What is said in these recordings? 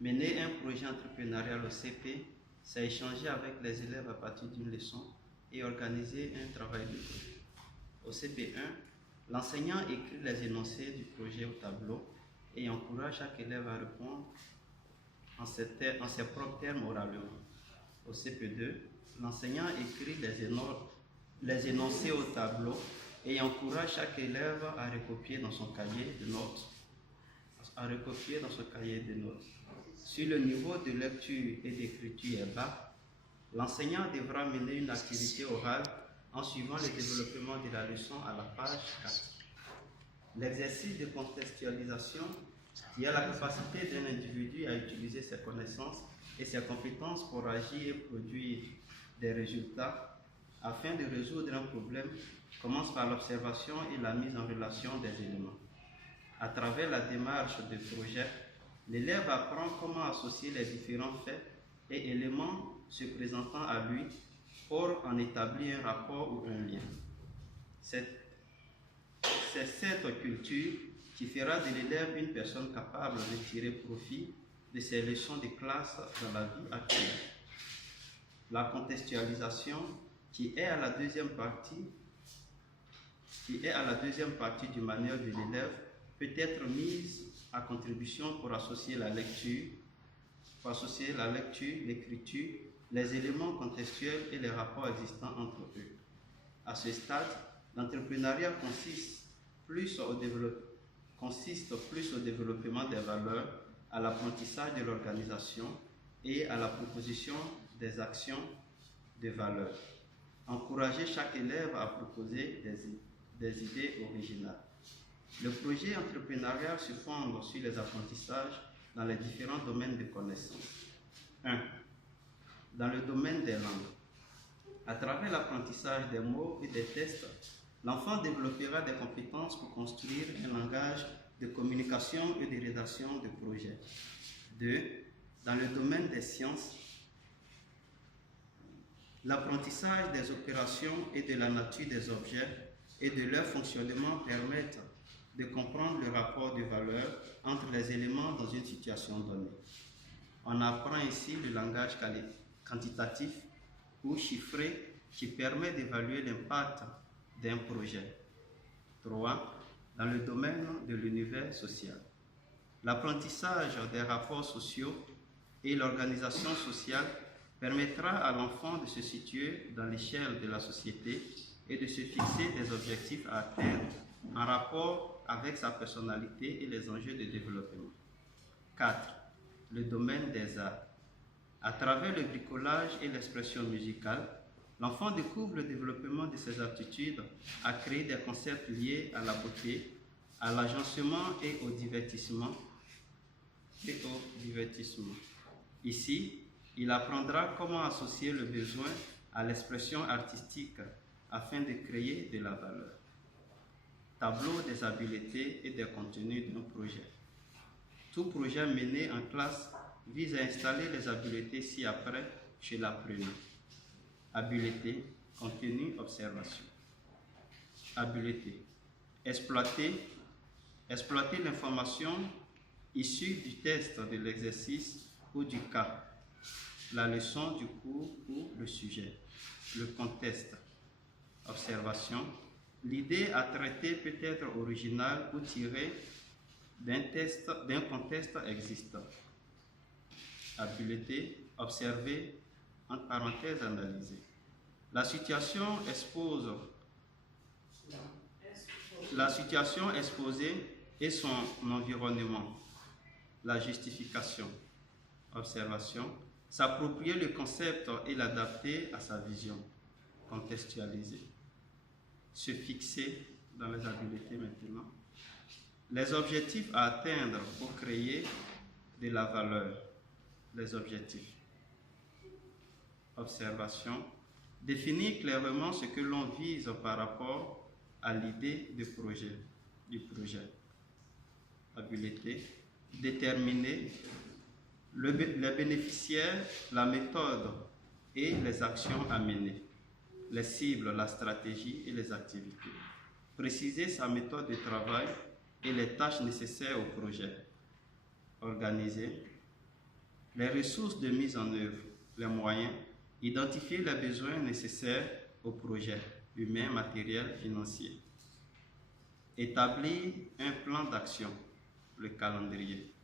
Mener un projet entrepreneurial au CP, c'est échanger avec les élèves à partir d'une leçon et organiser un travail de groupe. Au CP1, l'enseignant écrit les énoncés du projet au tableau et encourage chaque élève à répondre en ses propres termes oralement. Au CP2, l'enseignant écrit les énoncés au tableau et encourage chaque élève à recopier dans son cahier de notes. Si le niveau de lecture et d'écriture est bas, l'enseignant devra mener une activité orale en suivant le développement de la leçon à la page 4. L'exercice de contextualisation, qui a la capacité d'un individu à utiliser ses connaissances et ses compétences pour agir et produire des résultats afin de résoudre un problème, commence par l'observation et la mise en relation des éléments. À travers la démarche de projet, l'élève apprend comment associer les différents faits et éléments se présentant à lui pour en établir un rapport ou un lien. C'est cette culture qui fera de l'élève une personne capable de tirer profit de ses leçons de classe dans la vie actuelle. La contextualisation, qui est à la deuxième partie du manuel de l'élève, peut être mise à contribution pour associer la lecture, l'écriture, les éléments contextuels et les rapports existants entre eux. À ce stade, l'entrepreneuriat consiste plus au développement des valeurs, à l'apprentissage de l'organisation et à la proposition des actions de valeurs. Encourager chaque élève à proposer des idées originales. Le projet entrepreneurial se fonde sur les apprentissages dans les différents domaines de connaissances. 1. Dans le domaine des langues. À travers l'apprentissage des mots et des tests, l'enfant développera des compétences pour construire un langage de communication et de rédaction de projets. 2. Dans le domaine des sciences, l'apprentissage des opérations et de la nature des objets et de leur fonctionnement permettent de comprendre le rapport de valeur entre les éléments dans une situation donnée. On apprend ici le langage quantitatif ou chiffré qui permet d'évaluer l'impact d'un projet. 3. Dans le domaine de l'univers social. L'apprentissage des rapports sociaux et l'organisation sociale permettra à l'enfant de se situer dans l'échelle de la société et de se fixer des objectifs à atteindre en rapport avec sa personnalité et les enjeux de développement. 4. Le domaine des arts. À travers le bricolage et l'expression musicale, l'enfant découvre le développement de ses aptitudes à créer des concepts liés à la beauté, à l'agencement et au divertissement. Ici, il apprendra comment associer le besoin à l'expression artistique afin de créer de la valeur. Tableau des habiletés et des contenus d'un projet. Tout projet mené en classe vise à installer les habiletés ci-après chez l'apprenant. Habileté, contenu, observation. Habileté. Exploiter l'information issue du test de l'exercice ou du cas, la leçon du cours ou le sujet. Le contexte. Observation. L'idée à traiter peut être originale ou tirée d'un contexte existant. Habileté, observer, entre parenthèses, analyser. La situation exposée et son environnement. La justification. Observation. S'approprier le concept et l'adapter à sa vision. Contextualiser. Se fixer dans les habiletés maintenant. Les objectifs à atteindre pour créer de la valeur. Les objectifs. Observation. Définir clairement ce que l'on vise par rapport à l'idée du projet. Habileté. Déterminer les bénéficiaires, la méthode et les actions à mener. Les cibles, la stratégie et les activités. Préciser sa méthode de travail et les tâches nécessaires au projet. Organiser. Les ressources de mise en œuvre, les moyens, identifier les besoins nécessaires au projet, humain, matériel, financier. Établir un plan d'action, le calendrier.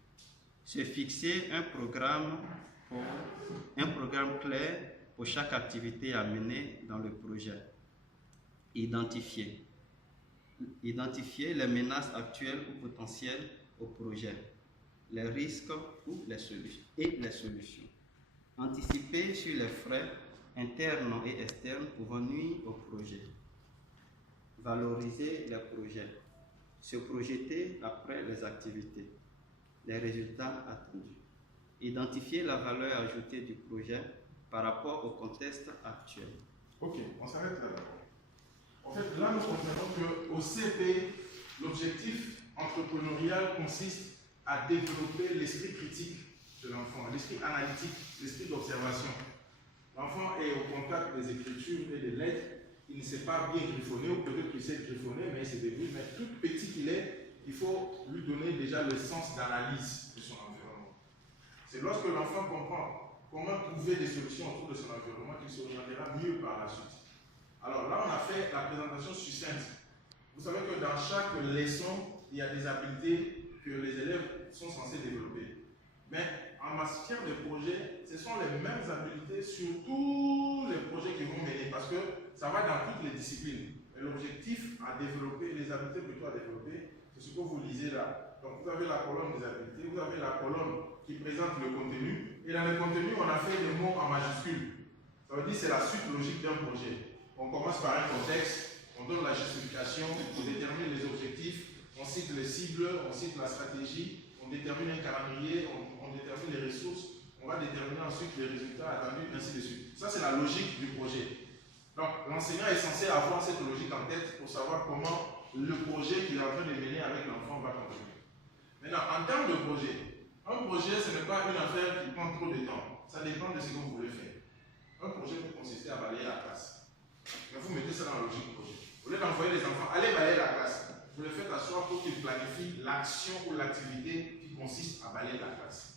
Se fixer un programme clair pour chaque activité à mener dans le projet. Identifier les menaces actuelles ou potentielles au projet, les risques ou les solutions. Anticiper sur les frais internes et externes pouvant nuire au projet. Valoriser les projets. Se projeter après les activités, les résultats attendus. Identifier la valeur ajoutée du projet par rapport au contexte actuel. Ok, on s'arrête là d'abord. En fait, là, nous comprenons qu'au CP, l'objectif entrepreneurial consiste à développer l'esprit critique de l'enfant, l'esprit analytique, l'esprit d'observation. L'enfant est au contact des écritures et des lettres. Il ne sait pas bien griffonner, ou peut-être qu'il sait griffonner, mais il s'est débrouillé. Mais tout petit qu'il est, il faut lui donner déjà le sens d'analyse de son environnement. C'est lorsque l'enfant comprend comment trouver des solutions autour de son environnement qu'il s'orientera mieux par la suite. Alors là, on a fait la présentation succincte. Vous savez que dans chaque leçon, il y a des habiletés que les élèves sont censés développer. Mais en matière de projet, ce sont les mêmes habiletés sur tous les projets qu'ils vont mener, parce que ça va dans toutes les disciplines. Et l'objectif à développer, les habiletés plutôt à développer, c'est ce que vous lisez là. Donc vous avez la colonne des habiletés, vous avez la colonne qui présente le contenu, et dans le contenu, on a fait des mots en majuscules. Ça veut dire que c'est la suite logique d'un projet. On commence par un contexte, on donne la justification, on détermine les objectifs, on cite les cibles, on cite la stratégie, on détermine un calendrier, on détermine les ressources, on va déterminer ensuite les résultats attendus, ainsi de suite. Ça, c'est la logique du projet. Donc, l'enseignant est censé avoir cette logique en tête pour savoir comment le projet qu'il est en train de mener avec l'enfant va continuer. Maintenant, en termes de projet, un projet, ce n'est pas une affaire qui prend trop de temps. Ça dépend de ce que vous voulez faire. Un projet peut consister à balayer la classe. Mais vous mettez ça dans la logique du projet. Au lieu d'envoyer les enfants, allez balayer la classe. Vous les faites asseoir pour qu'ils planifient l'action ou l'activité qui consiste à balayer la classe.